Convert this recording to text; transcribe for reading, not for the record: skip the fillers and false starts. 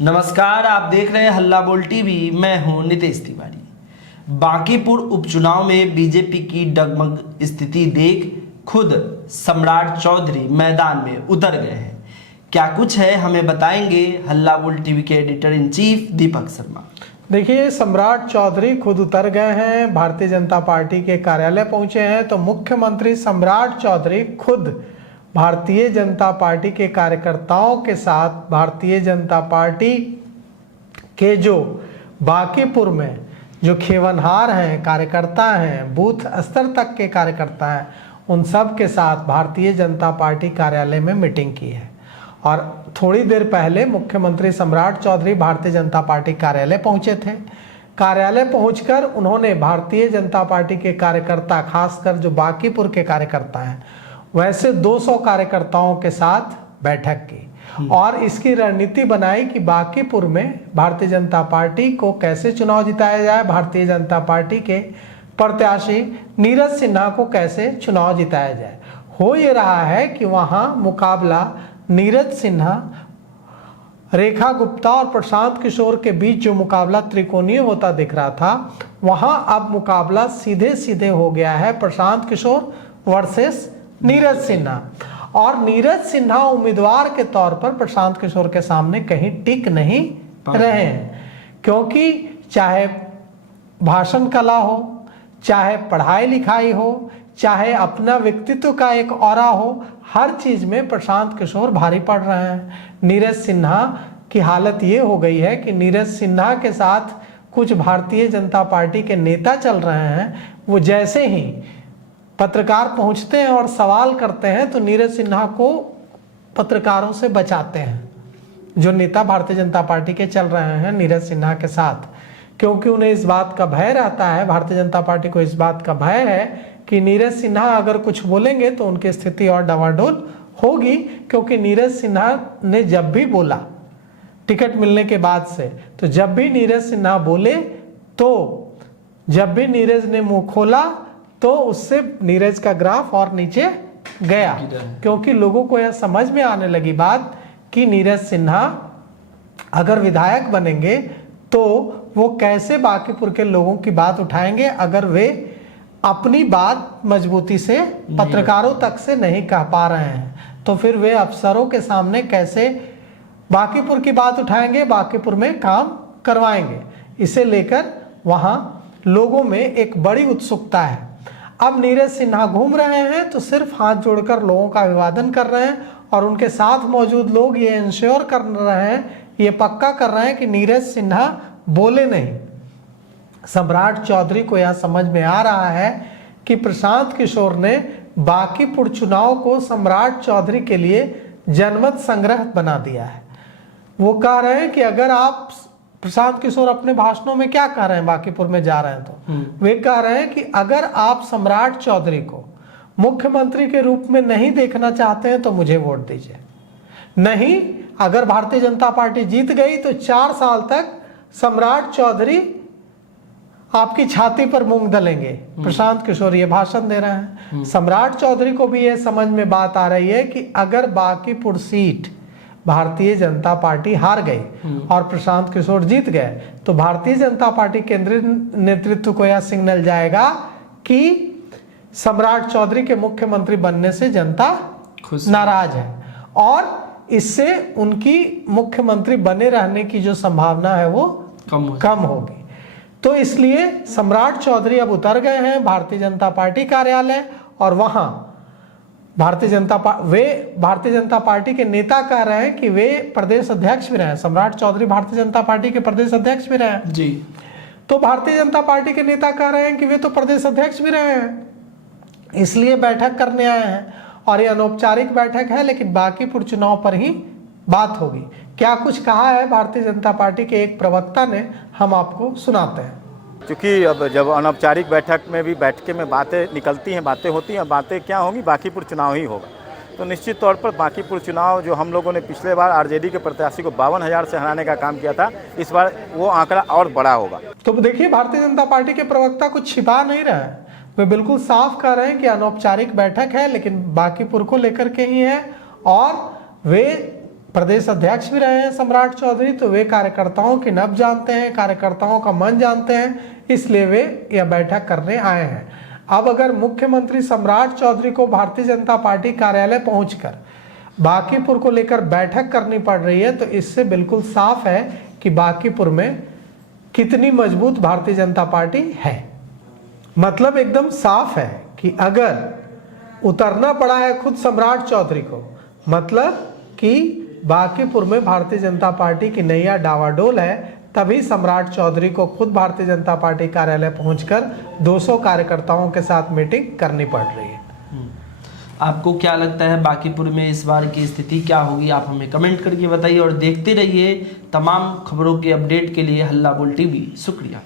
नमस्कार, आप देख रहे हैं हल्ला बोल टीवी। मैं हूं नितेश तिवारी। बांकीपुर उपचुनाव में बीजेपी की डगमग स्थिति देख खुद सम्राट चौधरी मैदान में उतर गए हैं। क्या कुछ है हमें बताएंगे हल्ला बोल टीवी के editor in chief Deepak Sharma. देखिए, सम्राट चौधरी खुद उतर गए हैं, भारतीय जनता पार्टी के कार्यालय पहुंचे हैं। तो मुख्यमंत्री सम्राट चौधरी खुद भारतीय जनता पार्टी के कार्यकर्ताओं के साथ भारतीय जनता पार्टी के जो बांकीपुर में जो खेवनहार हैं, कार्यकर्ता हैं, बूथ स्तर तक के कार्यकर्ता हैं, उन सब के साथ भारतीय जनता पार्टी कार्यालय में मीटिंग की है। और थोड़ी देर पहले मुख्यमंत्री सम्राट चौधरी भारतीय जनता पार्टी कार्यालय पहुंचे थे। कार्यालय पहुंचकर उन्होंने भारतीय जनता पार्टी के कार्यकर्ता, खासकर जो बांकीपुर के कार्यकर्ता हैं, वैसे 200 कार्यकर्ताओं के साथ बैठक की और इसकी रणनीति बनाई कि बांकीपुर में भारतीय जनता पार्टी को कैसे चुनाव जिताया जाए, भारतीय जनता पार्टी के प्रत्याशी नीरज सिन्हा को कैसे चुनाव जिताया जाए। हो ये रहा है कि वहाँ मुकाबला नीरज सिन्हा, रेखा गुप्ता और प्रशांत किशोर के बीच जो मुकाबला त्रिकोणीय होता दिख रहा था, वहां अब मुकाबला सीधे सीधे हो गया है प्रशांत किशोर वर्सेस नीरज सिन्हा। और नीरज सिन्हा उम्मीदवार के तौर पर प्रशांत किशोर के सामने कहीं टिक नहीं रहे हैं, क्योंकि चाहे भाषण कला हो, चाहे पढ़ाई लिखाई हो, चाहे अपना व्यक्तित्व का एक ऑरा हो, हर चीज में प्रशांत किशोर भारी पड़ रहे हैं। नीरज सिन्हा की हालत ये हो गई है कि नीरज सिन्हा के साथ कुछ भारतीय जनता पार्टी के नेता चल रहे हैं। वो जैसे ही पत्रकार पहुंचते हैं और सवाल करते हैं तो नीरज सिन्हा को पत्रकारों से बचाते हैं, जो नेता भारतीय जनता पार्टी के चल रहे हैं नीरज सिन्हा के साथ, क्योंकि उन्हें इस बात का भय रहता है, भारतीय जनता पार्टी को इस बात का भय है कि नीरज सिन्हा अगर कुछ बोलेंगे तो उनकी स्थिति और डवाडोल होगी। क्योंकि नीरज सिन्हा ने जब भी बोला टिकट मिलने के बाद से, तो जब भी नीरज सिन्हा बोले, तो जब भी नीरज ने मुंह खोला तो उससे नीरज का ग्राफ और नीचे गया, क्योंकि लोगों को यह समझ में आने लगी बात कि नीरज सिन्हा अगर विधायक बनेंगे तो वो कैसे बांकीपुर के लोगों की बात उठाएंगे अगर वे अपनी बात मजबूती से पत्रकारों तक से नहीं कह पा रहे हैं। तो फिर वे अफसरों के सामने कैसे बांकीपुर की बात उठाएंगे, बांकीपुर में काम करवाएंगे। इसे लेकर वहां लोगों में एक बड़ी उत्सुकता है। अब नीरज सिन्हा घूम रहे हैं तो सिर्फ हाथ जोड़कर लोगों का अभिवादन कर रहे हैं और उनके साथ मौजूद लोग ये इंश्योर कर रहे हैं, ये पक्का कर रहे हैं कि नीरज सिन्हा बोले नहीं। सम्राट चौधरी को यह समझ में आ रहा है कि प्रशांत किशोर ने बांकीपुर चुनाव को सम्राट चौधरी के लिए जनमत संग्रह बना दिया है। वो कह रहे हैं कि अगर आप, प्रशांत किशोर अपने भाषणों में क्या कह रहे हैं, बांकीपुर में जा रहे हैं तो वे कह रहे हैं कि अगर आप सम्राट चौधरी को मुख्यमंत्री के रूप में नहीं देखना चाहते हैं तो मुझे वोट दीजिए। नहीं, अगर भारतीय जनता पार्टी जीत गई तो 4 साल तक सम्राट चौधरी आपकी छाती पर मूंग दलेंगे। प्रशांत किशोर ये भाषण दे रहे हैं। सम्राट चौधरी को भी ये समझ में बात आ रही है कि अगर बांकीपुर सीट भारतीय जनता पार्टी हार गई और प्रशांत किशोर जीत गए तो भारतीय जनता पार्टी केंद्रीय नेतृत्व को यह सिग्नल जाएगा कि सम्राट चौधरी के मुख्यमंत्री बनने से जनता नाराज है और इससे उनकी मुख्यमंत्री बने रहने की जो संभावना है वो कम होगी। तो इसलिए सम्राट चौधरी अब उतर गए हैं भारतीय जनता पार्टी कार्यालय और वहां भारतीय जनता पार्टी के नेता कह रहे हैं कि वे प्रदेश अध्यक्ष भी रहे। सम्राट चौधरी भारतीय जनता पार्टी के प्रदेश अध्यक्ष भी रहे जी। तो भारतीय जनता पार्टी के नेता कह रहे हैं कि वे तो प्रदेश अध्यक्ष भी रहे हैं, इसलिए बैठक करने आए हैं और ये अनौपचारिक बैठक है, लेकिन बांकीपुर चुनाव पर ही बात होगी। क्या कुछ कहा है भारतीय जनता पार्टी के एक प्रवक्ता ने, हम आपको सुनाते हैं। क्योंकि अब जब अनौपचारिक बैठक में भी बैठके में बातें निकलती हैं, बातें होती हैं, बातें क्या होंगी, बांकीपुर चुनाव ही होगा। तो निश्चित तौर पर बांकीपुर चुनाव जो हम लोगों ने पिछले बार आरजेडी के प्रत्याशी को 52,000 से हराने का काम किया था, इस बार वो आंकड़ा और बड़ा होगा। तो देखिए, भारतीय जनता पार्टी के प्रवक्ता कुछ छिपा नहीं रहे हैं, वे बिल्कुल साफ कह रहे हैं कि अनौपचारिक बैठक है लेकिन बांकीपुर को लेकर के ही है और वे प्रदेश अध्यक्ष भी रहे हैं सम्राट चौधरी, तो वे कार्यकर्ताओं की नब्ज जानते हैं, कार्यकर्ताओं का मन जानते हैं, इसलिए वे यह बैठक करने आए हैं। अब अगर मुख्यमंत्री सम्राट चौधरी को भारतीय जनता पार्टी कार्यालय पहुंचकर बांकीपुर को लेकर बैठक करनी पड़ रही है, तो इससे बिल्कुल साफ है कि बांकीपुर में कितनी मजबूत भारतीय जनता पार्टी है। मतलब एकदम साफ है कि अगर उतरना पड़ा है खुद सम्राट चौधरी को, मतलब कि बांकीपुर में भारतीय जनता पार्टी की नैया डावाडोल है, तभी सम्राट चौधरी को खुद भारतीय जनता पार्टी कार्यालय पहुंचकर 200 कार्यकर्ताओं के साथ मीटिंग करनी पड़ रही है। आपको क्या लगता है बांकीपुर में इस बार की स्थिति क्या होगी? आप हमें कमेंट करके बताइए और देखते रहिए तमाम खबरों के अपडेट के लिए हल्ला बोल टीवी। शुक्रिया।